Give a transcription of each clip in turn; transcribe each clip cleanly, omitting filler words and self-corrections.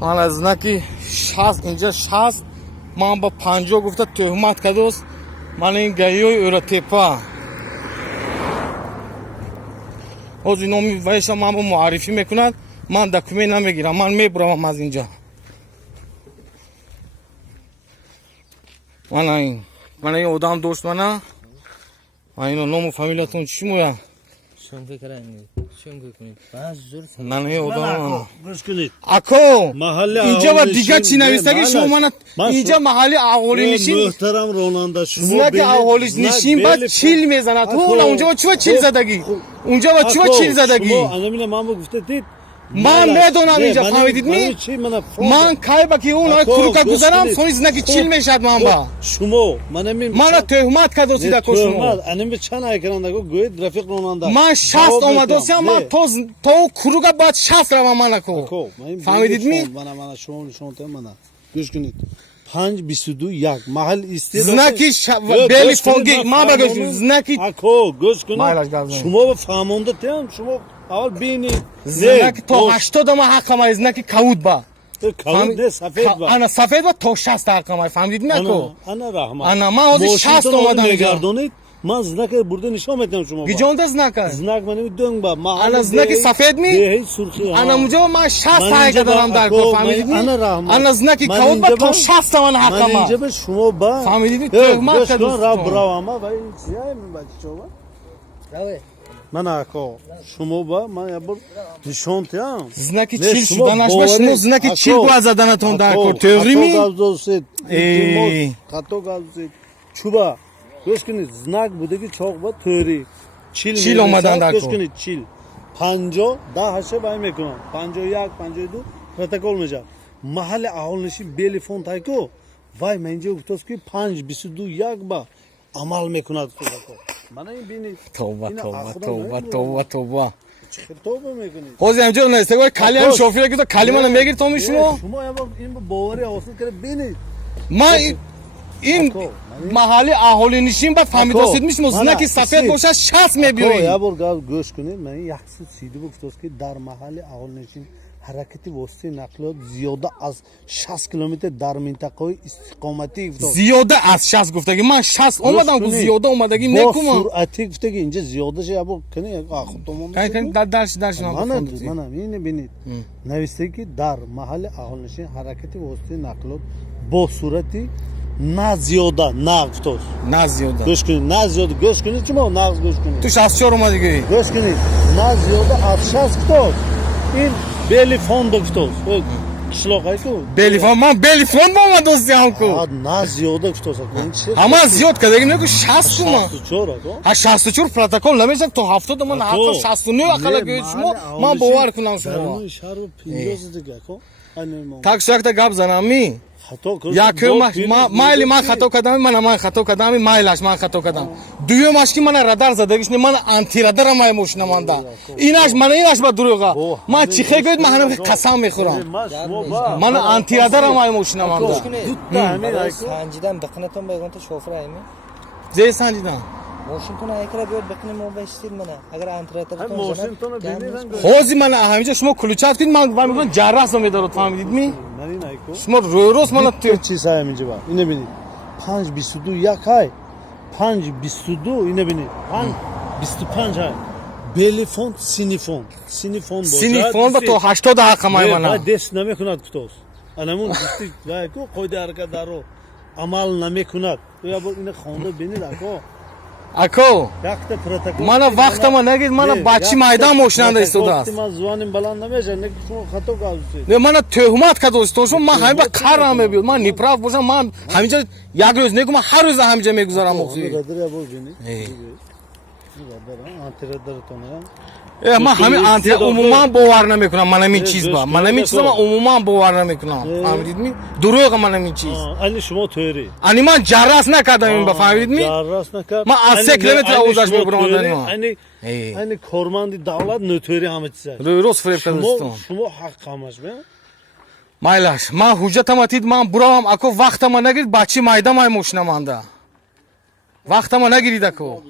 من از نکی 60 اینجا 60 من با 50 گفته تهمت کردوست من این گیوی اورا تپا از این نامی ویشا من با معرفی میکند من دکمه نمیگیرم من میبرم از اینجا من این آدم دوست من اینو نام و فامیلتون چی مویا شون فکر کنید بعض زور من این آدم گوش کنید اکو محل اینجا با دیگه اهالی چی نویسته که شما من اینجا محل اهالی نشین محترم راننده شما زنک اهالی نشین بعد چیل میزنه تو اونجا با چی چیل زدگی اونجا با چی چیل زدگی شما من گفته دید من میدونم اینجا فهمیدید می من کای با کی اون کروکا گذارم سونی زنک چیل میشد من با شما من تهمت کرد سیدا کو شما انم به چند ایکران دگو گوید رفیق راننده من 60 اومدوسم من تو کروکا بعد 60 رو من کو فهمیدید می من شما نشون من گوش کنید 522 یک محل استید زنکی بلی فونگی ما بگوش زنکی اکو گوش کنید شما به فهمونده تیم شما اول بینید زنکی تو 80 ما حقم از زنکی کود با کود نه سفید با انا سفید با تو 60 حقم فهمیدید نکو انا رحمت انا ما از 60 اومدم میگردونید من زنک برده نشون میدم شما گیجونده زنک زنک منو دونگ با ما انا زنکی سفید می هی سرخی انا مجا ما 60 حق دارم در کو فهمیدید انا زنکی کود با تو 60 من حقم من اینجا به شما با فهمیدید تهمت کرد برا ما با این چیه من بچه شما من اکو شما با من یه بار نشون تیم زنکی چیل شدنش باش زنکی چیل گواز زدنتون در کو تئوری می خطا گازید چوبا گوش کنید زنک بوده که چاق با تئوری چیل اومدن در کو گوش کنید چیل 50 10 هشه باید میکنم 51 52 پروتکل میشه محل اهال نشی بیلی فون تای کو وای من اینجا گفتم که 5 22 یک با عمل میکند من این بینید توبه چه توبه میکنید خوزی همجور نیسته گوی کلی هم شوفیره که تو کلی منو میگیر تو میشونو شما این باوری حاصل کرده بینید من این محلی اهالی نشین بعد فهمیدوسید میشم زنکی سفید باشه 60 میبیوی یه بار گوش کنید من 130 گفتم که در محل اهالی نشین حرکتی واسطه نقلات زیاده از 60 کیلومتر در منطقه استقامتی گفتم زیاده از 60 گفته که من 60 اومدم که زیاده اومدگی نکوم سرعتی گفته که اینجا زیاده شه ابو کنی خودم کن درش من اینو ببینید نوشته که در محل اهالی نشین حرکتی واسطه نقلات با سرعتی نه زیاده نه گفتم نه زیاده گوش کنید نه زیاده گوش کنید چما نقض گوش کنید تو 64 اومدی گوی گوش کنید نه زیاده از 60 گفتم این بیلی فون گفتم قشلاقای کو بیلی فون من بیلی فون با من دوستی هم کو نه زیاده گفتم همه زیاد کرده نگو 60 ما 64 ها 64 پروتکل نمیشه تو 70 من حتی 69 اقل گوی شما من باور کنم شما شهر 50 دیگه کو так шахта гап занам ми майли ман хато кардам ман хато кардам майлаш ман хато кардам дуюмаш ки мана радар задагиш ман антирадарам май мошинаманда инаш ба дуруга ман чихе гӯед ман ҳанам қасам мехӯрам ман антирадарам май мошинаманда санҷидан биқинатон байгонта шофир айми зе санҷидан ماشینتون اگر بیاد بکنیم ما بشید منه اگر انتراترتون ماشینتون ببینید خوزی من همینجا شما کلوچات کنید من میگم جراح میدارد فهمیدید می من این ایکو شما روز من تو چیز های اینجا با اینو ببینید 522 یک های 522 اینو ببینید 525 های بیلی فون سینیفون باشه سینیفون با تو 80 حقم من دست نمیکند کتوس انمون گفتی لایکو قاعده حرکت دارو عمل نمیکند تو یا این خونده ببینید اکو من وقتم نگید من بچی میدان ماشیننده استوده است من زوانم بلند نمیشه نه شما خطا گذاشتید نه من تهمت کرد است تو من همین با کارم میبیاد من نیپراف باشم من همینجا یک روز نگم من هر روز همینجا میگذارم مخزی من همین انتی عموما باور نمیکنم من همین چیز با من همین چیزا عموما باور نمیکنم فهمیدید می دروغ من همین چیز علی شما توری انی من جراس نکردم این با فهمیدید می جراس نکرد من از 3 کیلومتر اوزش میبرم علی کارمند دولت نوتوری همه چیز روز فریب کردم شما حق همش می مایلاش من حجتم اتید من برام اكو وقتم نگیرید بچی میدان مای ماشینمانده وقتم نگیرید اكو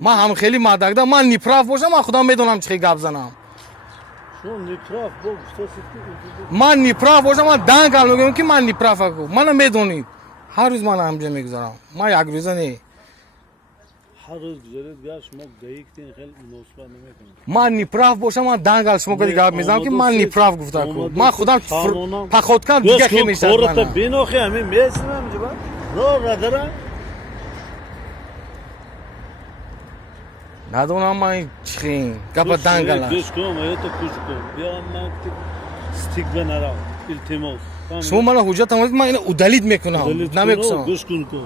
من هم خیلی مدقدم من نیپراف باشم من خودم میدونم چه گپ زنم شو نفراف بو گفتاسی که من نیپراف باشم من دنگل میگم که من نیپراف کو منو میدونید هر روز من همجا میگذارم من یک روزه نی هر روز گذارید گاش شما گاییکتین خیلی مناسبت نمیکنه من نیپراف باشم من دنگل شما کدی گپ میزنم که من نیپراف گفته کو من خودم پخوت کردم دیگه خیلی میشه کورتا بینوخی همین میسیم همینجا با رو رداره ندونم من چی گپ دنگل گوش کنم یا تو گوش کن بیا من ستیک بنرم التماس شما من حجت هم من اینو ادلیت میکنم گوش کن کو